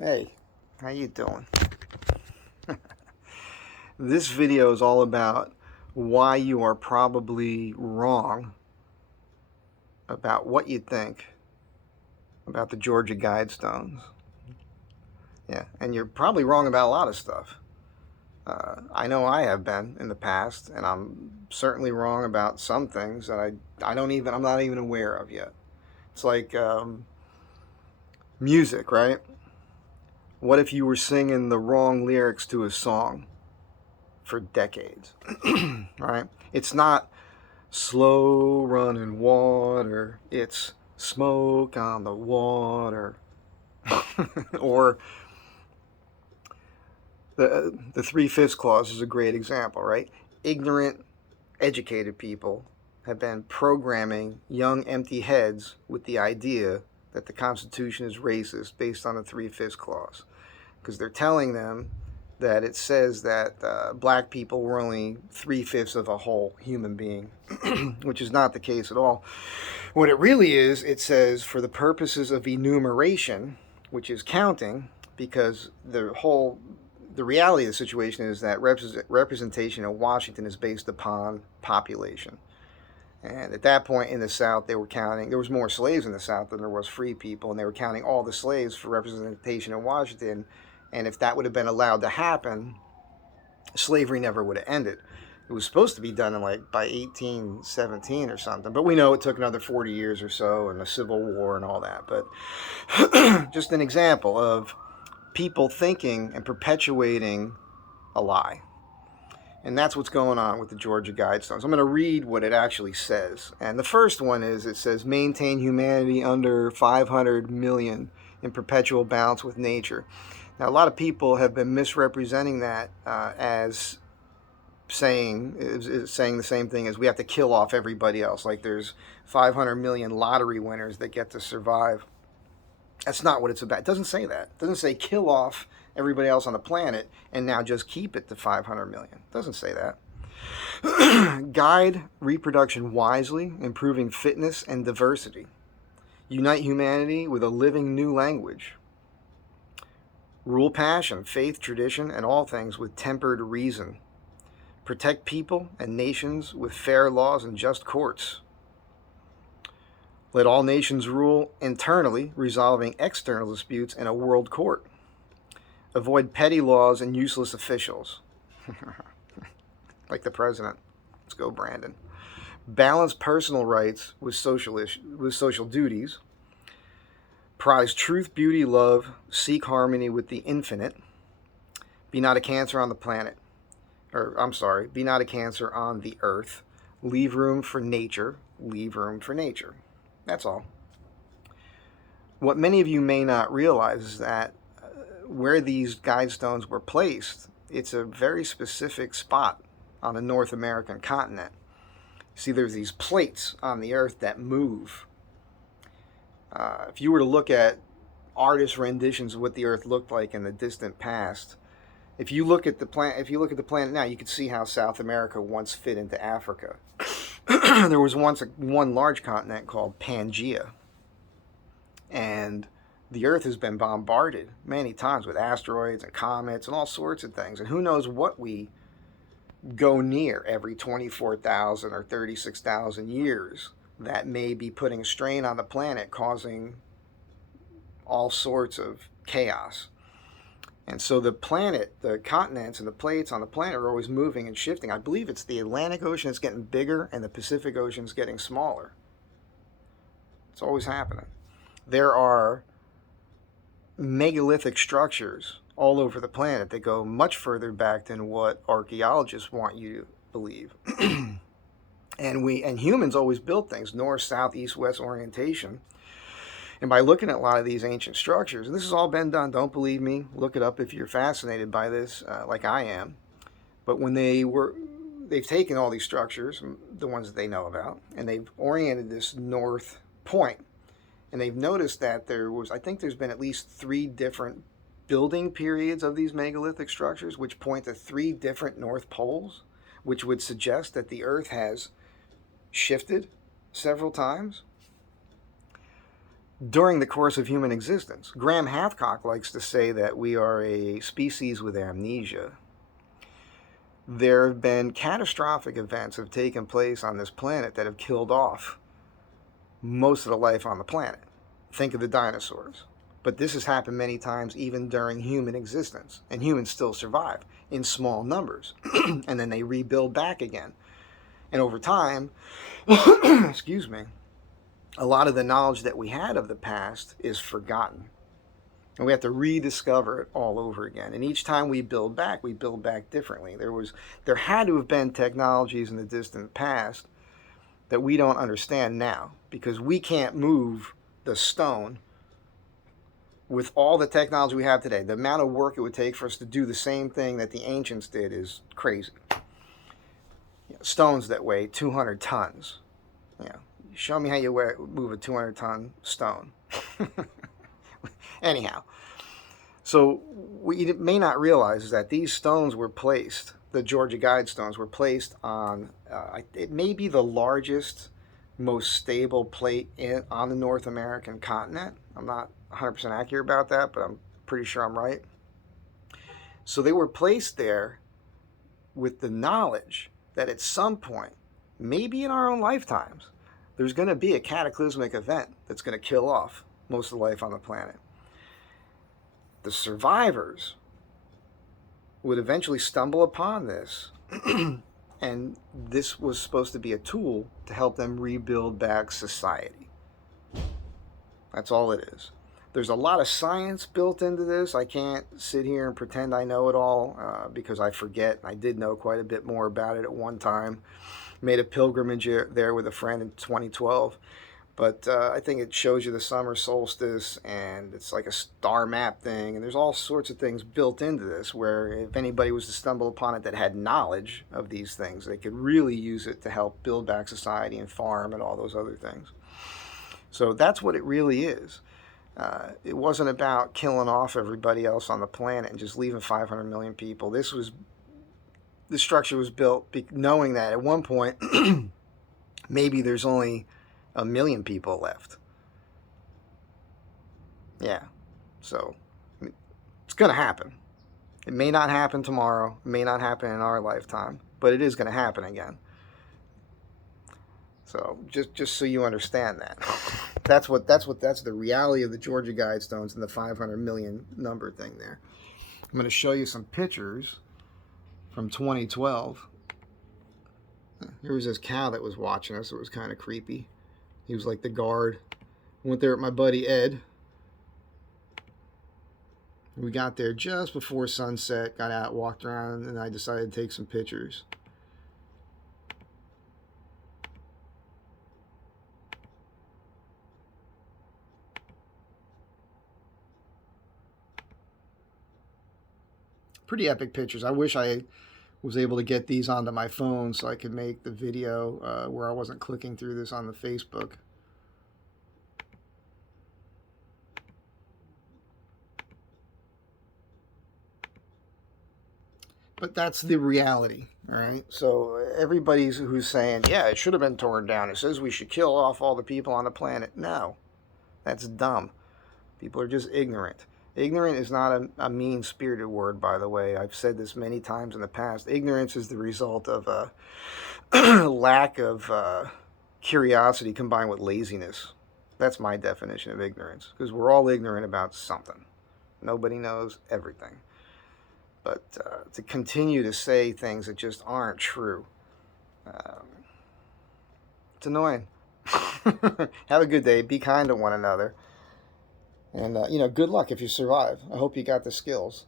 Hey, how you doing? This video is all about why you are probably wrong about what you think about the Georgia Guidestones. Yeah, and you're probably wrong about a lot of stuff. I know I have been in the past, and I'm certainly wrong about some things that I'm not even aware of yet. It's like music, right? What if you were singing the wrong lyrics to a song for decades, right? It's not slow running water, it's smoke on the water. Or the three-fifths clause is a great example, right? Ignorant, educated people have been programming young, empty heads with the idea that the Constitution is racist based on the three-fifths clause. Because they're telling them that it says that black people were only three-fifths of a whole human being, which is not the case at all. What it really is, it says for the purposes of enumeration, which is counting, because the reality of the situation is that representation in Washington is based upon population. And at that point in the South, they were counting, there was more slaves in the South than there was free people, and they were counting all the slaves for representation in Washington. And if that would have been allowed to happen, slavery never would have ended. It was supposed to be done in by 1817 or something, but we know it took another 40 years or so, and the Civil War and all that. But just an example of people thinking and perpetuating a lie. And that's what's going on with the Georgia Guidestones. I'm going to read what it actually says. And the first one is, it says, maintain humanity under 500 million in perpetual balance with nature. Now, a lot of people have been misrepresenting that as saying the same thing as we have to kill off everybody else. Like there's 500 million lottery winners that get to survive. That's not what it's about. It doesn't say that. It doesn't say kill off everybody else on the planet and now just keep it to 500 million. It doesn't say that. Guide reproduction wisely, improving fitness and diversity. Unite humanity with a living new language. Rule passion, faith, tradition, and all things with tempered reason. Protect people and nations with fair laws and just courts. Let all nations rule internally, resolving external disputes in a world court. Avoid petty laws and useless officials. Like the president. Let's go, Brandon. Balance personal rights with social duties. Prize truth, beauty, love. Seek harmony with the infinite. Be not a cancer on the planet. Be not a cancer on the earth. Leave room for nature. Leave room for nature. That's all. What many of you may not realize is that where these Guidestones were placed, it's a very specific spot on the North American continent. See, there's these plates on the earth that move. If you were to look at artist renditions of what the earth looked like in the distant past, if you look at the planet now, you can see how South America once fit into Africa. There was once one large continent called Pangaea, and the Earth has been bombarded many times with asteroids and comets and all sorts of things, and who knows what we go near every 24,000 or 36,000 years that may be putting strain on the planet, causing all sorts of chaos. And so the planet, the continents and the plates on the planet are always moving and shifting. I believe it's the Atlantic Ocean is getting bigger and the Pacific Ocean is getting smaller. It's always happening. There are megalithic structures all over the planet that go much further back than what archaeologists want you to believe. And humans always built things, north, south, east, west orientation. And by looking at a lot of these ancient structures, and this has all been done, don't believe me, look it up if you're fascinated by this, like I am. But when they've taken all these structures, the ones that they know about, and they've oriented this north point. And they've noticed that I think there's been at least 3 different building periods of these megalithic structures, which point to 3 different north poles, which would suggest that the earth has shifted several times. during the course of human existence. Graham Hathcock likes to say that we are a species with amnesia. There have been catastrophic events that have taken place on this planet that have killed off most of the life on the planet. Think of the dinosaurs. But this has happened many times even during human existence, and humans still survive in small numbers, and then they rebuild back again. And over time, excuse me, a lot of the knowledge that we had of the past is forgotten. And we have to rediscover it all over again. And each time we build back differently. There had to have been technologies in the distant past that we don't understand now, because we can't move the stone with all the technology we have today. The amount of work it would take for us to do the same thing that the ancients did is crazy. Stones that weigh 200 tons. Show me how you move a 200-ton stone. Anyhow, so what you may not realize is that these stones were placed, the Georgia Guidestones were placed on, it may be the largest, most stable plate on the North American continent. I'm not 100% accurate about that, but I'm pretty sure I'm right. So they were placed there with the knowledge that at some point, maybe in our own lifetimes, there's going to be a cataclysmic event that's going to kill off most of the life on the planet. The survivors would eventually stumble upon this, and this was supposed to be a tool to help them rebuild back society. That's all it is. There's a lot of science built into this. I can't sit here and pretend I know it all because I forget. I did know quite a bit more about it at one time. Made a pilgrimage there with a friend in 2012. But I think it shows you the summer solstice, and it's like a star map thing. And there's all sorts of things built into this where if anybody was to stumble upon it that had knowledge of these things, they could really use it to help build back society and farm and all those other things. So that's what it really is. It wasn't about killing off everybody else on the planet and just leaving 500 million people. This structure was built knowing that at one point, maybe there's only 1 million people left. Yeah, so it's going to happen. It may not happen tomorrow. It may not happen in our lifetime, but it is going to happen again. So just so you understand that, that's the reality of the Georgia Guidestones and the 500 million number thing there. I'm going to show you some pictures from 2012. Here was this cow that was watching us. It was kind of creepy. He was like the guard. I went there with my buddy Ed. We got there just before sunset, got out, walked around, and I decided to take some pictures. Pretty epic pictures. I wish I was able to get these onto my phone so I could make the video where I wasn't clicking through this on the Facebook. But that's the reality, all right? So everybody who's saying, yeah, it should have been torn down. It says we should kill off all the people on the planet. No, that's dumb. People are just ignorant. Ignorant is not a mean-spirited word, by the way. I've said this many times in the past. Ignorance is the result of a lack of curiosity combined with laziness. That's my definition of ignorance, because we're all ignorant about something. Nobody knows everything. But to continue to say things that just aren't true, it's annoying. Have a good day. Be kind to one another. And, good luck if you survive. I hope you got the skills.